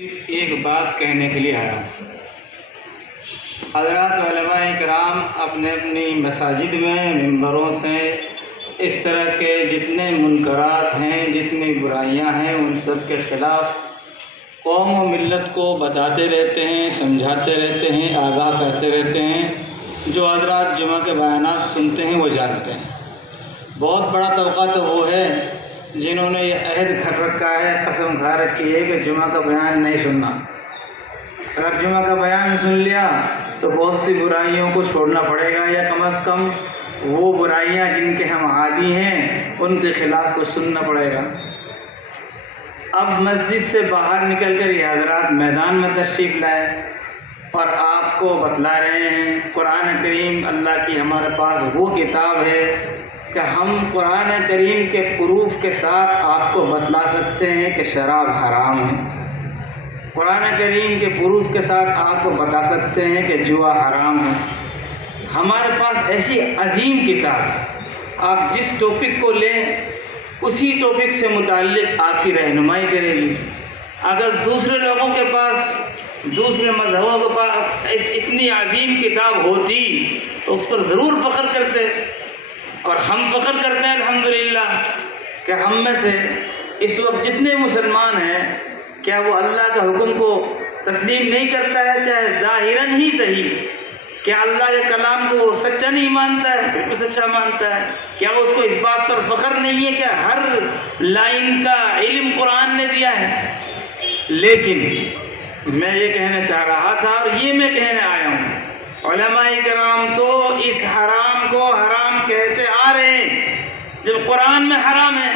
ایک بات کہنے کے لیے آیا ہوں۔ حضرات علماء کرام اپنے اپنی مساجد میں ممبروں سے اس طرح کے جتنے منکرات ہیں، جتنی برائیاں ہیں، ان سب کے خلاف قوم و ملت کو بتاتے رہتے ہیں، سمجھاتے رہتے ہیں، آگاہ کرتے رہتے ہیں۔ جو حضرات جمعہ کے بیانات سنتے ہیں وہ جانتے ہیں۔ بہت بڑا طبقہ تو وہ ہے جنہوں نے یہ عہد کر رکھا ہے، قسم کھا رکھی ہے کہ جمعہ کا بیان نہیں سننا۔ اگر جمعہ کا بیان سن لیا تو بہت سی برائیوں کو چھوڑنا پڑے گا، یا کم از کم وہ برائیاں جن کے ہم عادی ہیں ان کے خلاف کچھ سننا پڑے گا۔ اب مسجد سے باہر نکل کر یہ حضرات میدان میں تشریف لائے اور آپ کو بتلا رہے ہیں قرآن کریم اللہ کی ہمارے پاس وہ کتاب ہے کہ ہم قرآن کریم کے پروف کے ساتھ آپ کو بتلا سکتے ہیں کہ شراب حرام ہے۔ قرآن کریم کے پروف کے ساتھ آپ کو بتا سکتے ہیں کہ جوا حرام ہے۔ ہمارے پاس ایسی عظیم کتاب، آپ جس ٹاپک کو لیں اسی ٹاپک سے متعلق آپ کی رہنمائی کرے گی۔ اگر دوسرے لوگوں کے پاس، دوسرے مذہبوں کے پاس اتنی عظیم کتاب ہوتی تو اس پر ضرور فخر کرتے، اور ہم فخر کرتے ہیں الحمدللہ کہ ہم میں سے اس وقت جتنے مسلمان ہیں کیا وہ اللہ کے حکم کو تسلیم نہیں کرتا ہے، چاہے ظاہراً ہی صحیح؟ کیا اللہ کے کلام کو وہ سچا نہیں مانتا ہے؟ بالکل سچا مانتا ہے۔ کیا اس کو اس بات پر فخر نہیں ہے کہ ہر لائن کا علم قرآن نے دیا ہے؟ لیکن میں یہ کہنا چاہ رہا تھا اور یہ میں کہنے آیا ہوں، علماء کرام تو اس حرام کو حرام کہتے آ رہے ہیں جب قرآن میں حرام ہے۔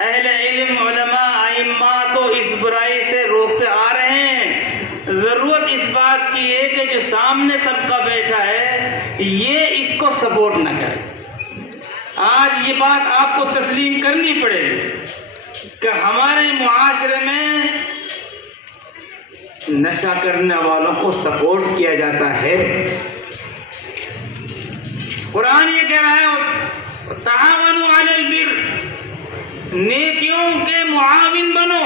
اہل علم، علماء، ائمہ تو اس برائی سے روکتے آ رہے ہیں۔ ضرورت اس بات کی ہے کہ جو سامنے طبقہ بیٹھا ہے یہ اس کو سپورٹ نہ کرے۔ آج یہ بات آپ کو تسلیم کرنی پڑے گی کہ ہمارے معاشرے میں نشہ کرنے والوں کو سپورٹ کیا جاتا ہے۔ قرآن یہ کہہ رہا ہے تعاونوا علی البر، نیکیوں کے معاون بنو،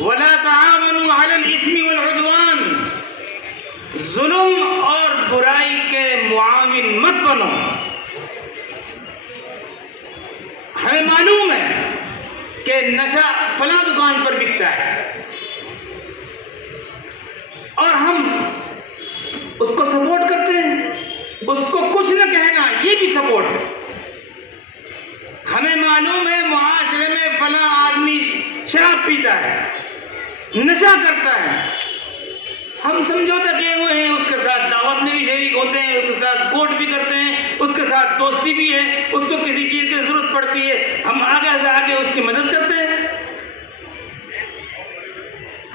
ولا تعاونوا علی الاثم والعدوان، ظلم اور برائی کے معاون مت بنو۔ ہمیں معلوم ہے کہ نشہ فلاں دکان پر بکتا ہے اور ہم اس کو سپورٹ کرتے ہیں، اس کو کچھ نہ کہنا یہ بھی سپورٹ ہے۔ ہمیں معلوم ہے معاشرے میں فلاں آدمی شراب پیتا ہے، نشہ کرتا ہے، ہم سمجھوتا کیے ہوئے ہیں، اس کے ساتھ دعوت میں بھی شریک ہوتے ہیں، اس کے ساتھ کوٹ بھی کرتے ہیں، اس کے ساتھ دوستی بھی ہے، اس کو کسی چیز کی ضرورت پڑتی ہے ہم آگے سے آگے اس کی مدد کرتے ہیں۔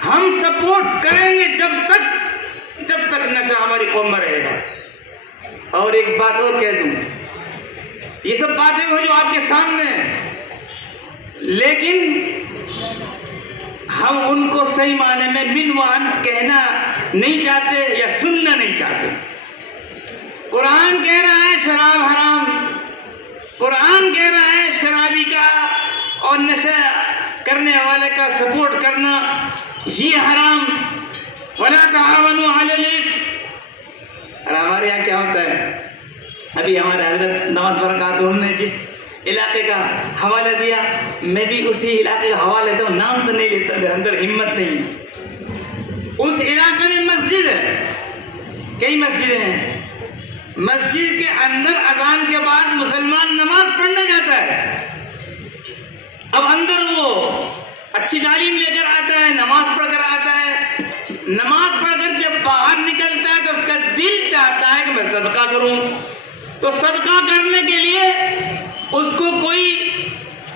ہم سپورٹ کریں گے جب تک نشہ ہماری قوم میں رہے گا۔ اور ایک بات اور کہہ دوں، یہ سب باتیں وہ جو آپ کے سامنے ہیں، لیکن ہم ان کو صحیح معنی میں منوان کہنا نہیں چاہتے یا سننا نہیں چاہتے۔ قرآن کہہ رہا ہے شراب حرام، قرآن کہہ رہا ہے شرابی کا اور نشہ کرنے والے کا سپورٹ کرنا یہ حرام، ولا تعاونوا علی الاثم۔ اور ہمارے یہاں کیا ہوتا ہے، ابھی ہمارے حضرت نماز برکات ہم نے جس علاقے کا حوالہ دیا، میں بھی اسی علاقے کا حوالہ دیتا ہوں، نام تو نہیں لیتا، میرے اندر ہمت نہیں۔ اس علاقے میں مسجد ہے، کئی مسجدیں ہیں، مسجد کے اندر اذان کے بعد مسلمان نماز پڑھنے جاتا ہے۔ اب اندر وہ اچھی تعلیم لے کر آتا ہے، نماز پڑھ کر آتا ہے، نماز پڑھ کر جب باہر نکلتا ہے تو اس کا دل چاہتا ہے کہ میں صدقہ کروں، تو صدقہ کرنے کے لیے اس کو کوئی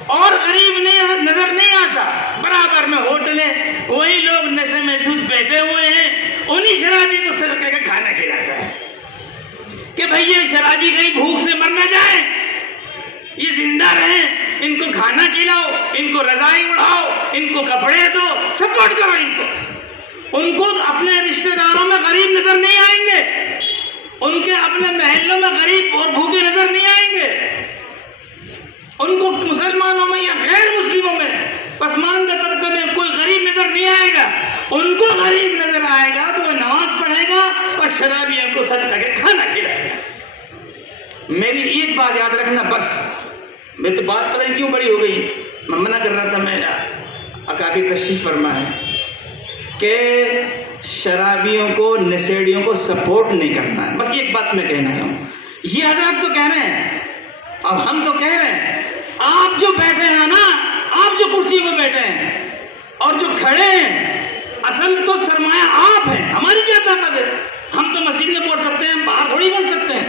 اور غریب نظر نہیں آتا۔ برابر میں ہوٹلیں، وہی لوگ نشے میں دودھ بیٹھے ہوئے ہیں، انہی شرابی کو صدقے کا کھانا کھلاتا ہے کہ بھئی یہ شرابی کہیں بھوک سے مر نہ جائیں، یہ زندہ رہیں، ان کو کھانا کھلاؤ، ان کو رضائی اڑاؤ، ان کو کپڑے دو، سپورٹ کرو ان کو۔ ان کو اپنے رشتہ داروں میں غریب نظر نہیں آئیں گے، ان کے اپنے محلوں میں غریب اور بھوکے نظر نہیں آئیں گے، ان کو مسلمانوں میں یا غیر مسلموں میں پسماندہ طبقے میں کوئی غریب نظر نہیں آئے گا۔ ان کو غریب نظر آئے گا تو وہ نماز پڑھے گا اور شرابیوں کو صدقہ کے کھانا کھلائے گا۔ میری ایک بات یاد رکھنا بس، میں تو بات پتہ نہیں کیوں بڑی ہو گئی، میں منع کر رہا تھا، میں اکابر تشریف فرما ہے کہ شرابیوں کو نشیڑیوں کو سپورٹ نہیں کرنا ہے، بس ایک بات میں کہنا ہوں۔ یہ حضرات تو کہہ رہے ہیں، اب ہم تو کہہ رہے ہیں، آپ جو بیٹھے ہیں نا، آپ جو کرسی پہ بیٹھے ہیں اور جو کھڑے ہیں، اصل تو سرمایہ آپ ہیں، ہماری کیا طاقت ہے؟ ہم تو مسجد میں بول سکتے ہیں، باہر تھوڑی بول سکتے ہیں،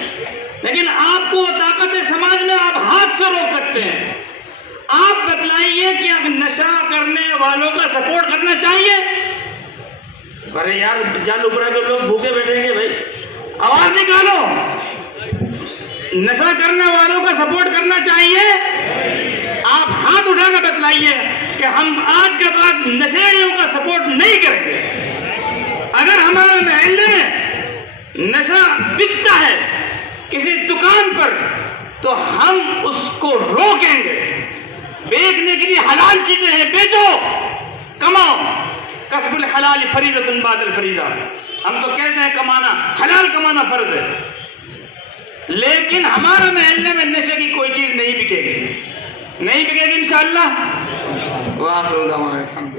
لیکن آپ کو وہ طاقت ہے سماج میں، آپ ہاتھ سے روک سکتے ہیں۔ آپ بتلائیے کہ اب نشہ کرنے والوں کا سپورٹ کرنا چاہیے؟ ارے یار جالو پورا کے لوگ بھوکے بیٹھیں گے بھائی، آواز نکالو، نشہ کرنے والوں کا سپورٹ کرنا چاہیے؟ آپ ہاتھ اٹھا کر بتلائیے کہ ہم آج کے بعد نشیڑیوں کا سپورٹ نہیں کریں گے۔ اگر ہمارے محلے میں نشہ بکتا ہے کسی دکان پر تو ہم اس کو روکیں گے۔ بیچنے کے لیے حلال چیزیں ہیں، بیچو، کماؤ، کسب الحلال فریضۃ بعد الفریضہ، ہم تو کہتے ہیں کمانا، حلال کمانا فرض ہے، لیکن ہمارے محلے میں نشے کی کوئی چیز نہیں بکے گی، نہیں بکے گی انشاءاللہ۔ وآخر دعوانا الحمد